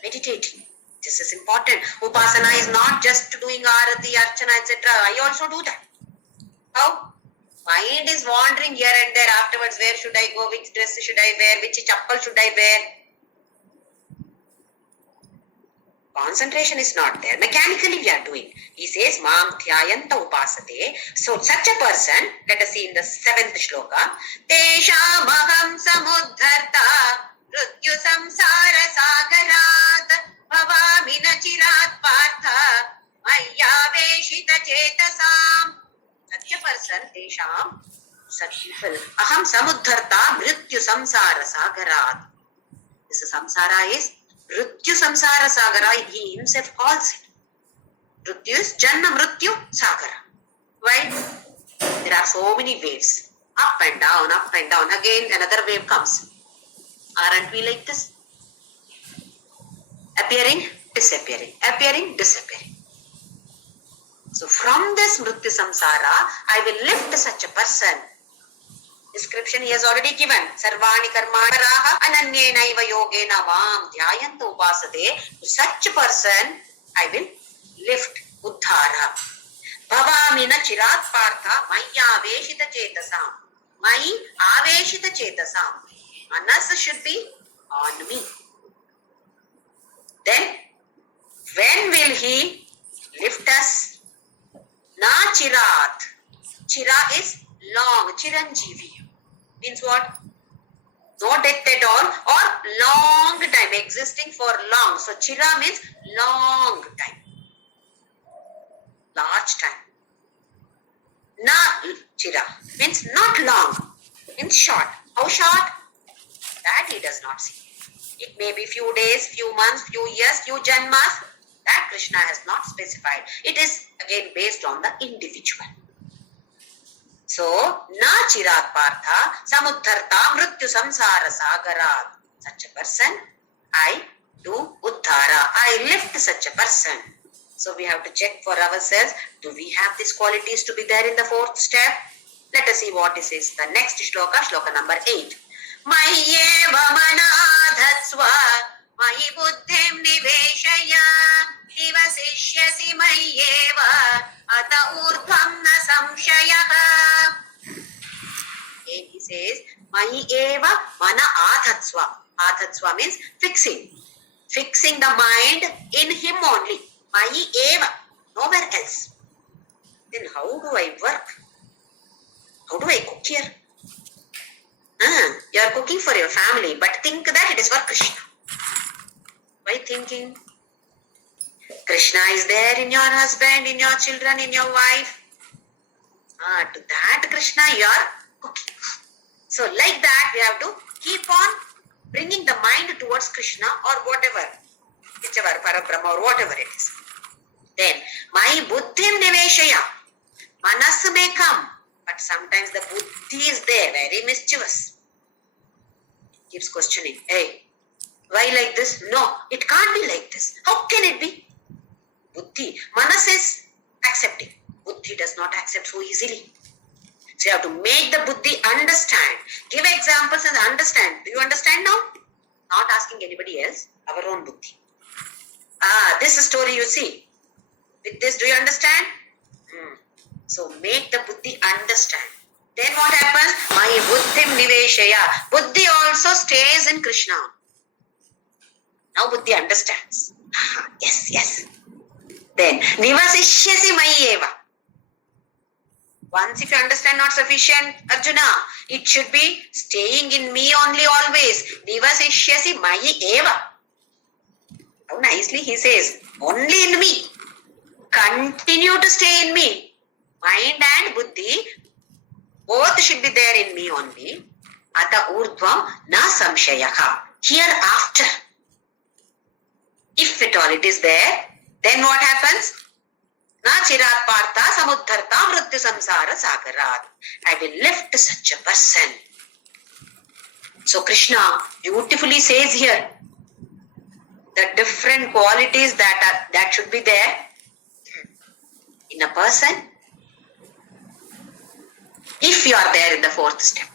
Meditating. This is important. Upasana is not just doing arati, archana, etc. I also do that. How? Mind is wandering here and there. Afterwards, where should I go? Which dress should I wear? Which chappal should I wear? Concentration is not there. Mechanically we are doing. He says, Mam dhyayanta upasate. So such a person, let us see in the 7th shloka, Teshamaham samudharta mrityu samsara sagarat bhavami nachirat partha mayyaveshita chetasam. Such a person, Tesham, such people, Aham samudharta mrityu samsara sagarat. This is samsara is Mrityu samsara sagara, he himself calls it. Mrityu is janma mrityu sagara. Why? There are so many waves. Up and down, up and down. Again another wave comes. Aren't we like this? Appearing, disappearing. Appearing, disappearing. So from this mrityu samsara, I will lift such a person. Description he has already given. Sarvani karmani paraha ananyenaiva yogena mam dhyayanta upasate. To such a person, I will lift uddhara. Bhavamina chirat partha maya aveshita chetasam. Mai aveshita chetasam. Manas should be on me. Then, when will he lift us? Na chirat. Chira is long. Chiranjeevi. Means what? No death at all or long time, existing for long. So chira means long time. Large time. Na chira means not long, means short. How short? That he does not see. It may be few days, few months, few years, few janmas. That Krishna has not specified. It is again based on the individual. So, na chirat partha samudharta mrityu samsara sagarat. Such a person, I do uddhara. I lift such a person. So, we have to check for ourselves. Do we have these qualities to be there in the 4th step? Let us see what this is. The next shloka, shloka number 8. Mayyeva manadhatsva mayi buddhim niveshaya divasishyasi mayyeva ata urdhvam na samshayaha. And he says, Mayi eva mana adhatsva. Adhatsva means fixing. Fixing the mind in him only. Mayi eva. Nowhere else. Then how do I work? How do I cook here? You are cooking for your family, but think that it is for Krishna. Why thinking? Krishna is there in your husband, in your children, in your wife. To that Krishna you are cooking. So like that we have to keep on bringing the mind towards Krishna or whatever, whichever, Parabrahma or whatever it is. Then, my buddhim niveshaya. Manas may come, but sometimes the buddhi is there, very mischievous. Keeps questioning, hey, why like this? No, it can't be like this. How can it be? Buddhi. Manas is accepting. Buddhi does not accept so easily. So you have to make the buddhi understand. Give examples and understand. Do you understand now? Not asking anybody else. Our own buddhi. This story you see. With this, do you understand? So make the buddhi understand. Then what happens? My buddhim niveshaya. Buddhi also stays in Krishna. Now buddhi understands. Yes. Then nivasishyasi mayeva. Once if you understand not sufficient, Arjuna, it should be staying in me only always. Nivasishyasi mayeva. How nicely he says, only in me. Continue to stay in me. Mind and buddhi, both should be there in me only. Ata urdhvam na samshayaha. Hereafter, if at all it is there, then what happens? Na chirat partha samudharta mrityu samsara sagarat. I will lift such a person. So Krishna beautifully says here the different qualities that should be there in a person if you are there in the fourth step.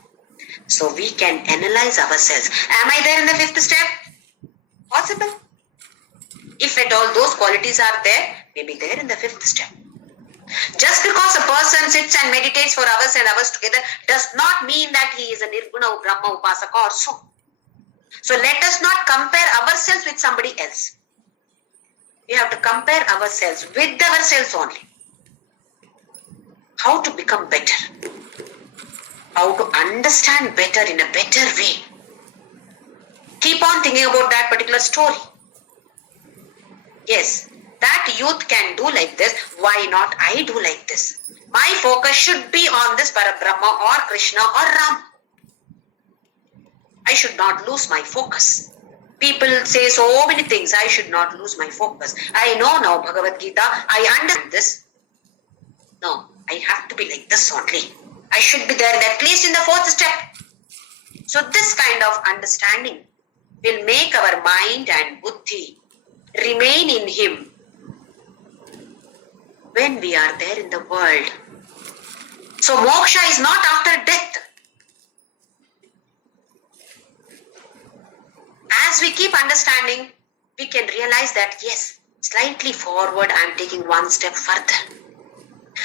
So we can analyze ourselves. Am I there in the fifth step? Possible. If at all those qualities are there, maybe there in the fifth step. Just because a person sits and meditates for hours and hours together does not mean that he is a Nirguna Brahma Upasaka or so. So let us not compare ourselves with somebody else. We have to compare ourselves with ourselves only. How to become better. How to understand better in a better way. Keep on thinking about that particular story. Yes, that youth can do like this. Why not I do like this? My focus should be on this Parabrahma or Krishna or Ram. I should not lose my focus. People say so many things. I should not lose my focus. I know now Bhagavadgita. I understand this. No, I have to be like this only. I should be there at least in the fourth step. So this kind of understanding will make our mind and buddhi remain in him when we are there in the world. So moksha is not after death. As we keep understanding, we can realize that yes, slightly forward I am taking one step further.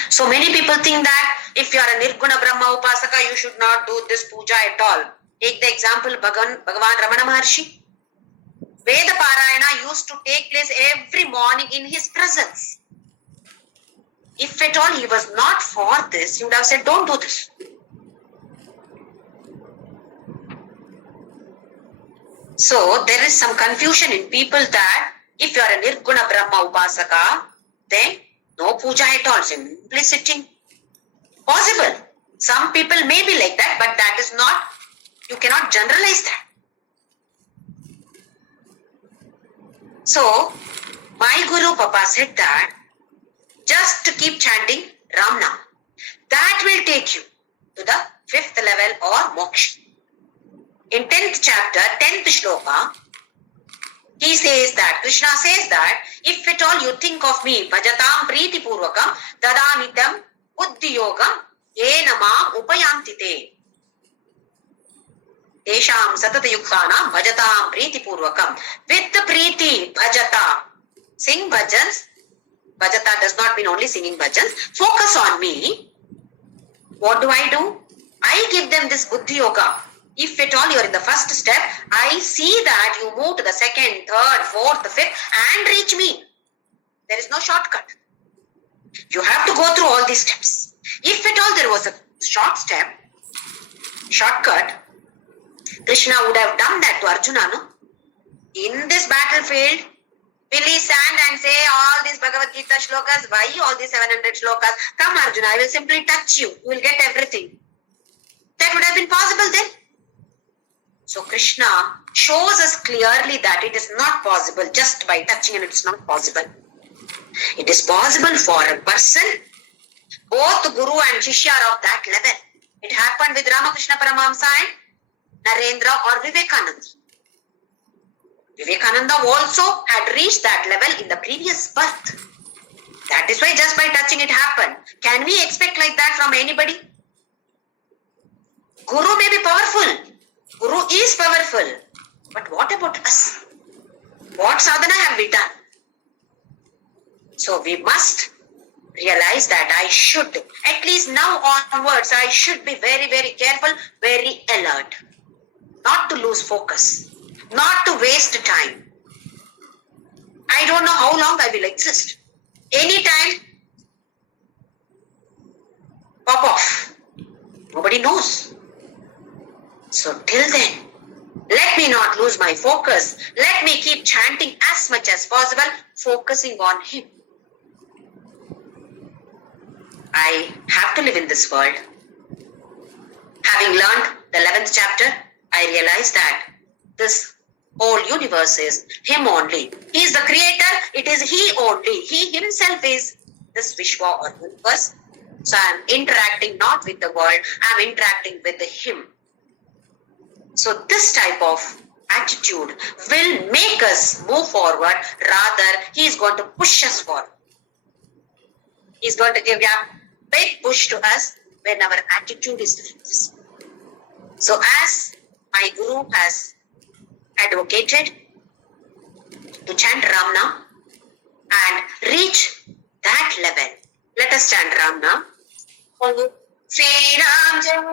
So many people think that if you are a Nirguna Brahma Upasaka, you should not do this puja at all. Take the example Bhagavan Ramana Maharshi. Veda Parayana used to take place every morning in his presence. If at all he was not for this, he would have said, don't do this. So there is some confusion in people that if you are a Nirguna Brahma Upasaka, then no puja at all, simply sitting. Possible. Some people may be like that, but that is not, you cannot generalize that. So, my Guru Papa said that just to keep chanting Ram Nam. That will take you to the fifth level or moksha. In 10th chapter, 10th shloka, he says that, Krishna says that, if at all you think of me, bhajatam priti purvakam, dadamitam buddhi yogam, yenama upayantite. Tesham satata yuktanam bhajatam priti purvakam. With the priti, bhajata. Sing bhajans. Bhajata does not mean only singing bhajans. Focus on me. What do? I give them this buddhi yoga. If at all you are in the first step, I see that you move to the second, third, fourth, fifth and reach me. There is no shortcut. You have to go through all these steps. If at all there was a shortcut, Krishna would have done that to Arjuna, no? In this battlefield, will he stand and say all these Bhagavadgita shlokas? Why all these 700 shlokas? Come Arjuna, I will simply touch you. You will get everything. That would have been possible then. So Krishna shows us clearly that it is not possible just by touching, and it is not possible. It is possible for a person, both Guru and Shishya are of that level. It happened with Ramakrishna Paramahamsa and Narendra or Vivekananda. Vivekananda also had reached that level in the previous birth. That is why just by touching it happened. Can we expect like that from anybody? Guru may be powerful. Guru is powerful. But what about us? What sadhana have we done? So we must realize that I should, at least now onwards, I should be very, very careful, very alert. Not to lose focus. Not to waste time. I don't know how long I will exist. Anytime, pop off. Nobody knows. So till then, let me not lose my focus. Let me keep chanting as much as possible, focusing on Him. I have to live in this world. Having learned the 11th chapter, I realize that this whole universe is Him only. He is the creator. It is He only. He Himself is this Vishwa or universe. So I am interacting not with the world. I am interacting with Him. So this type of attitude will make us move forward. Rather, He is going to push us forward. He is going to give a big push to us when our attitude is like this. So as my Guru has advocated to chant Ramna and reach that level, let us chant Ramna. Sri Ram Jai